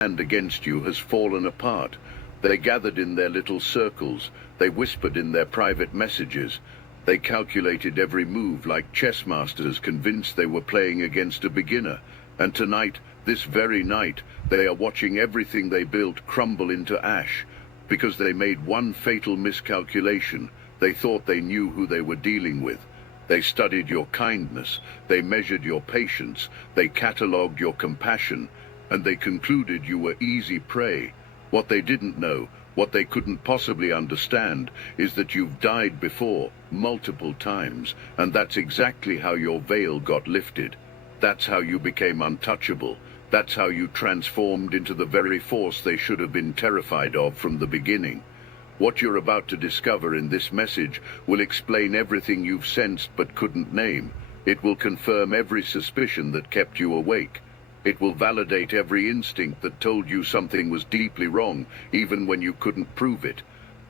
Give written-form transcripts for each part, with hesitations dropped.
planned against you has fallen apart. They gathered in their little circles. They whispered in their private messages. They calculated every move like chess masters convinced they were playing against a beginner. And tonight, this very night, they are watching everything they built crumble into ash. Because they made one fatal miscalculation. They thought they knew who they were dealing with. They studied your kindness, they measured your patience, they catalogued your compassion, and they concluded you were easy prey. What they didn't know, what they couldn't possibly understand, is that you've died before, multiple times, and that's exactly how your veil got lifted. That's how you became untouchable. That's how you transformed into the very force they should have been terrified of from the beginning. What you're about to discover in this message will explain everything you've sensed but couldn't name. It will confirm every suspicion that kept you awake. It will validate every instinct that told you something was deeply wrong, even when you couldn't prove it.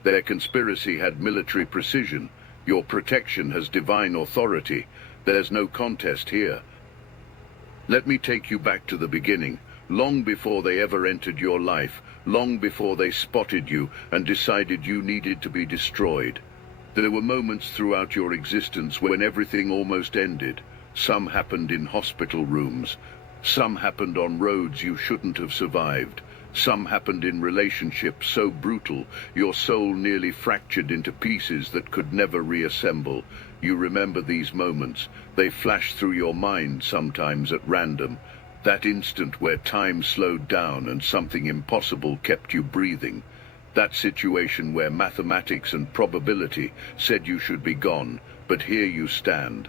Their conspiracy had military precision. Your protection has divine authority. There's no contest here. Let me take you back to the beginning. Long before they ever entered your life, long before they spotted you and decided you needed to be destroyed. There were moments throughout your existence when everything almost ended. Some happened in hospital rooms. Some happened on roads you shouldn't have survived. Some happened in relationships so brutal, your soul nearly fractured into pieces that could never reassemble. You remember these moments. They flash through your mind sometimes at random. That instant where time slowed down and something impossible kept you breathing. That situation where mathematics and probability said you should be gone, but here you stand.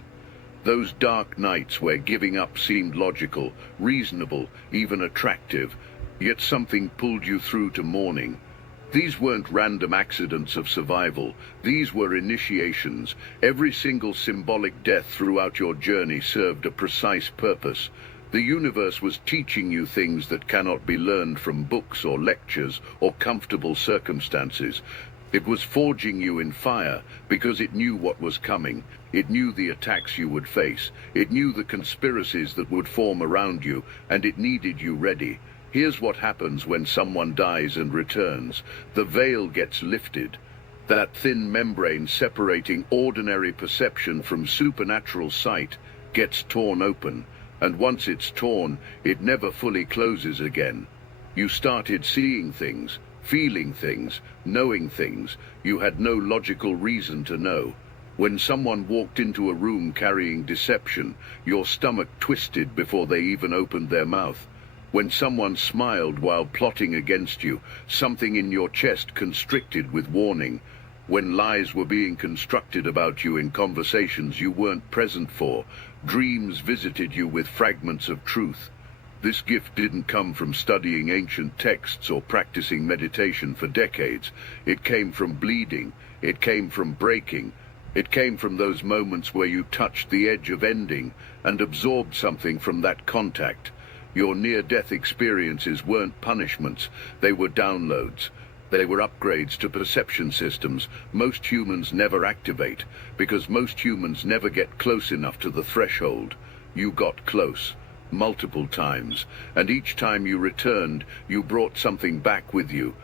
Those dark nights where giving up seemed logical, reasonable, even attractive, yet something pulled you through to morning. These weren't random accidents of survival. These were initiations. Every single symbolic death throughout your journey served a precise purpose. The universe was teaching you things that cannot be learned from books or lectures or comfortable circumstances. It was forging you in fire because it knew what was coming. It knew the attacks you would face. It knew the conspiracies that would form around you, and it needed you ready. Here's what happens when someone dies and returns. The veil gets lifted. That thin membrane separating ordinary perception from supernatural sight gets torn open. And once it's torn, it never fully closes again. You started seeing things, feeling things, knowing things you had no logical reason to know. When someone walked into a room carrying deception, your stomach twisted before they even opened their mouth. When someone smiled while plotting against you, something in your chest constricted with warning. When lies were being constructed about you in conversations you weren't present for, dreams visited you with fragments of truth. This gift didn't come from studying ancient texts or practicing meditation for decades. It came from bleeding. It came from breaking. It came from those moments where you touched the edge of ending and absorbed something from that contact. Your near-death experiences weren't punishments. They were downloads. They were upgrades to perception systems most humans never activate, because most humans never get close enough to the threshold. You got close, multiple times, and each time you returned, you brought something back with you.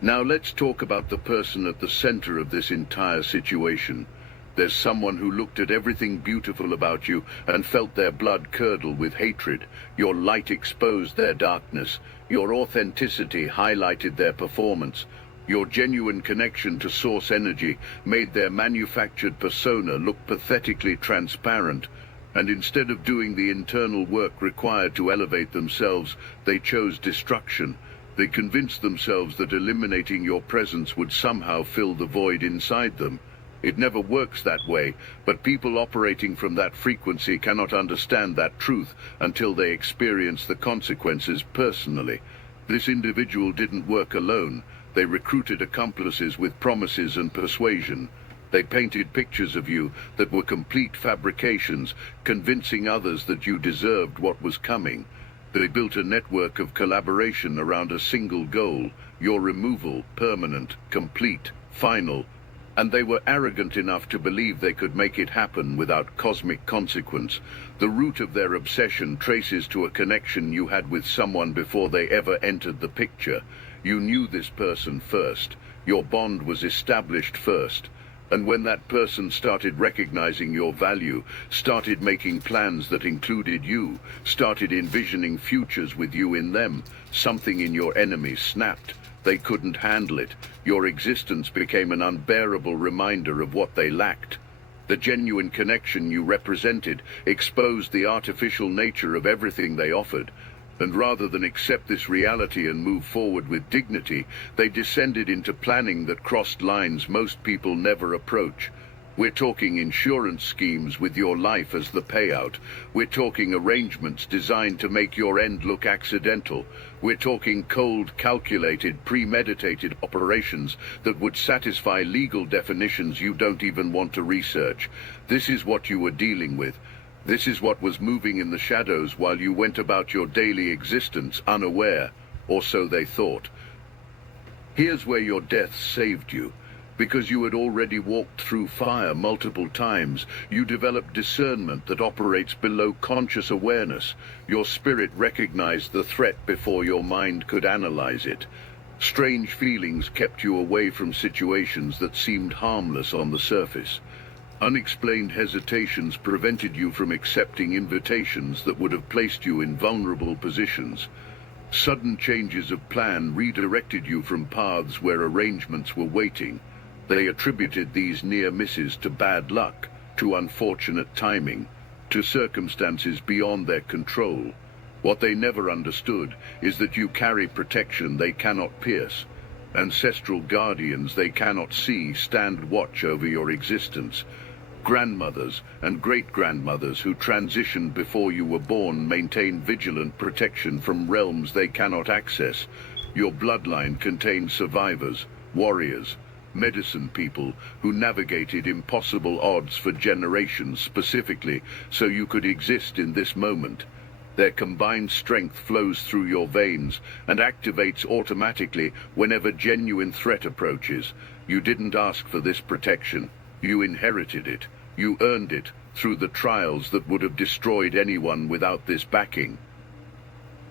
Now let's talk about the person at the center of this entire situation. There's someone who looked at everything beautiful about you and felt their blood curdle with hatred. Your light exposed their darkness. Your authenticity highlighted their performance. Your genuine connection to source energy made their manufactured persona look pathetically transparent. And instead of doing the internal work required to elevate themselves, they chose destruction. They convinced themselves that eliminating your presence would somehow fill the void inside them. It never works that way, but people operating from that frequency cannot understand that truth until they experience the consequences personally. This individual didn't work alone. They recruited accomplices with promises and persuasion. They painted pictures of you that were complete fabrications, convincing others that you deserved what was coming. They built a network of collaboration around a single goal, your removal, permanent, complete, final. And they were arrogant enough to believe they could make it happen without cosmic consequence. The root of their obsession traces to a connection you had with someone before they ever entered the picture. You knew this person first. Your bond was established first. And when that person started recognizing your value, started making plans that included you, started envisioning futures with you in them, something in your enemy snapped. They couldn't handle it. Your existence became an unbearable reminder of what they lacked. The genuine connection you represented exposed the artificial nature of everything they offered. And rather than accept this reality and move forward with dignity, they descended into planning that crossed lines most people never approach. We're talking insurance schemes with your life as the payout. We're talking arrangements designed to make your end look accidental. We're talking cold, calculated, premeditated operations that would satisfy legal definitions you don't even want to research. This is what you were dealing with. This is what was moving in the shadows while you went about your daily existence unaware, or so they thought. Here's where your death saved you. Because you had already walked through fire multiple times, you developed discernment that operates below conscious awareness. Your spirit recognized the threat before your mind could analyze it. Strange feelings kept you away from situations that seemed harmless on the surface. Unexplained hesitations prevented you from accepting invitations that would have placed you in vulnerable positions. Sudden changes of plan redirected you from paths where arrangements were waiting. They attributed these near misses to bad luck, to unfortunate timing, to circumstances beyond their control. What they never understood is that you carry protection they cannot pierce. Ancestral guardians they cannot see stand watch over your existence. Grandmothers and great-grandmothers who transitioned before you were born maintain vigilant protection from realms they cannot access. Your bloodline contains survivors, warriors, medicine people who navigated impossible odds for generations specifically so you could exist in this moment. Their combined strength flows through your veins and activates automatically whenever genuine threat approaches. You didn't ask for this protection. You inherited it. You earned it through the trials that would have destroyed anyone without this backing.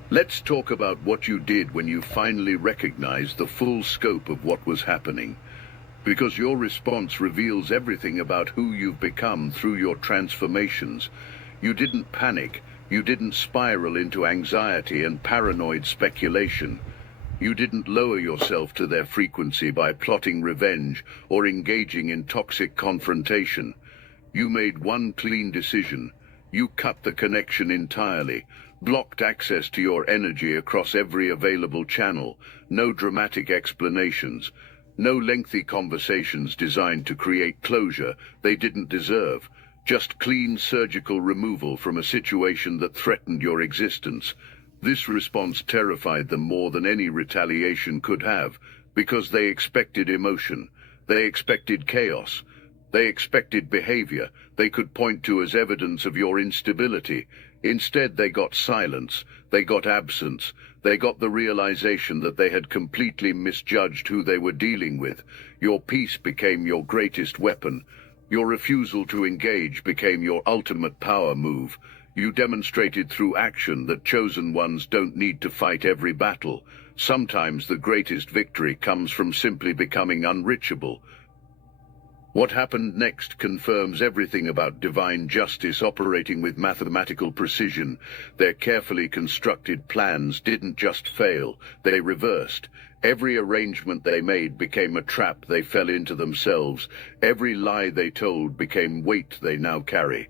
Let's talk about what you did when you finally recognized the full scope of what was happening. Because your response reveals everything about who you've become through your transformations. You didn't panic. You didn't spiral into anxiety and paranoid speculation. You didn't lower yourself to their frequency by plotting revenge or engaging in toxic confrontation. You made one clean decision. You cut the connection entirely, blocked access to your energy across every available channel. No dramatic explanations. No lengthy conversations designed to create closure they didn't deserve. Just clean surgical removal from a situation that threatened your existence. This response terrified them more than any retaliation could have, because they expected emotion. They expected chaos. They expected behavior they could point to as evidence of your instability. Instead, they got silence. They got absence. They got the realization that they had completely misjudged who they were dealing with. Your peace became your greatest weapon. Your refusal to engage became your ultimate power move. You demonstrated through action that chosen ones don't need to fight every battle. Sometimes the greatest victory comes from simply becoming unreachable. What happened next confirms everything about divine justice operating with mathematical precision. Their carefully constructed plans didn't just fail, they reversed. Every arrangement they made became a trap they fell into themselves. Every lie they told became weight they now carry.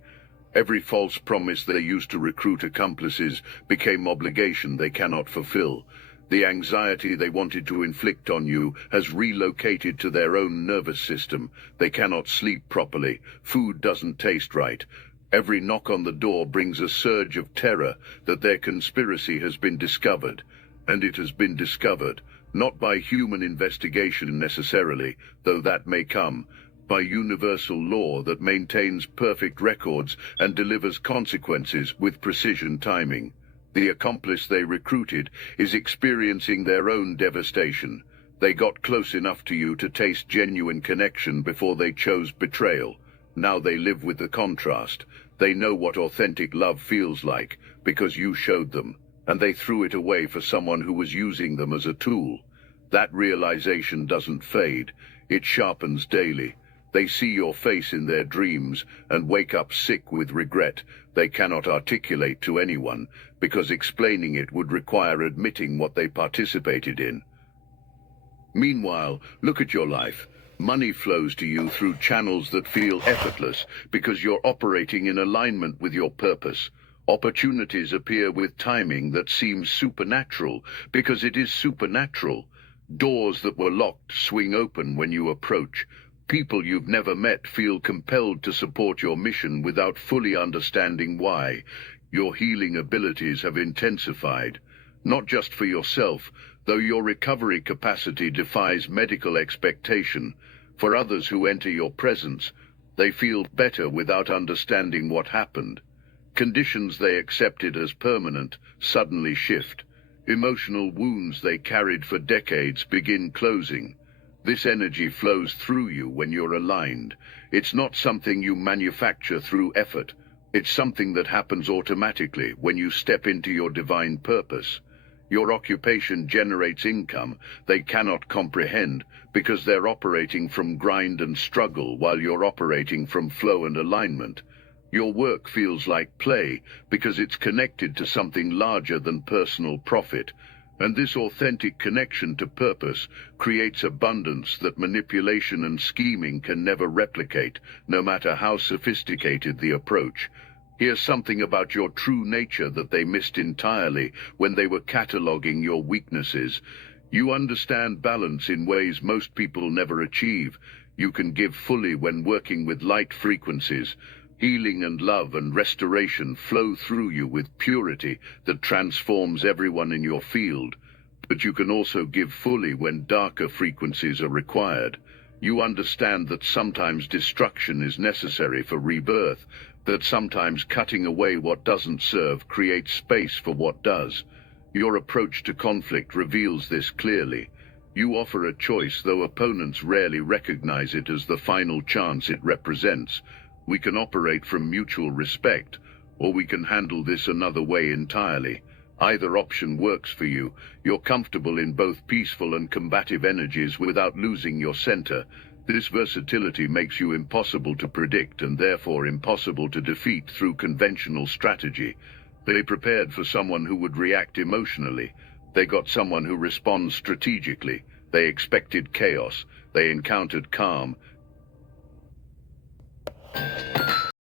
Every false promise they used to recruit accomplices became obligation they cannot fulfill. The anxiety they wanted to inflict on you has relocated to their own nervous system. They cannot sleep properly. Food doesn't taste right. Every knock on the door brings a surge of terror that their conspiracy has been discovered. And it has been discovered, not by human investigation necessarily, though that may come, by universal law that maintains perfect records and delivers consequences with precision timing. The accomplice they recruited is experiencing their own devastation. They got close enough to you to taste genuine connection before they chose betrayal. Now they live with the contrast. They know what authentic love feels like because you showed them, and they threw it away for someone who was using them as a tool. That realization doesn't fade. It sharpens daily. They see your face in their dreams and wake up sick with regret they cannot articulate to anyone, because explaining it would require admitting what they participated in. Meanwhile, look at your life. Money flows to you through channels that feel effortless because you're operating in alignment with your purpose. Opportunities appear with timing that seems supernatural because it is supernatural. Doors that were locked swing open when you approach. People you've never met feel compelled to support your mission without fully understanding why. Your healing abilities have intensified, not just for yourself, though your recovery capacity defies medical expectation. For others who enter your presence, they feel better without understanding what happened. Conditions they accepted as permanent suddenly shift. Emotional wounds they carried for decades begin closing. This energy flows through you when you're aligned. It's not something you manufacture through effort. It's something that happens automatically when you step into your divine purpose. Your occupation generates income they cannot comprehend because they're operating from grind and struggle while you're operating from flow and alignment. Your work feels like play because it's connected to something larger than personal profit. And this authentic connection to purpose creates abundance that manipulation and scheming can never replicate, no matter how sophisticated the approach. Here's something about your true nature that they missed entirely when they were cataloging your weaknesses. You understand balance in ways most people never achieve. You can give fully when working with light frequencies. Healing and love and restoration flow through you with purity that transforms everyone in your field. But you can also give fully when darker frequencies are required. You understand that sometimes destruction is necessary for rebirth, that sometimes cutting away what doesn't serve creates space for what does. Your approach to conflict reveals this clearly. You offer a choice, though opponents rarely recognize it as the final chance it represents. We can operate from mutual respect, or we can handle this another way entirely. Either option works for you. You're comfortable in both peaceful and combative energies without losing your center. This versatility makes you impossible to predict and therefore impossible to defeat through conventional strategy. They prepared for someone who would react emotionally. They got someone who responds strategically. They expected chaos. They encountered calm.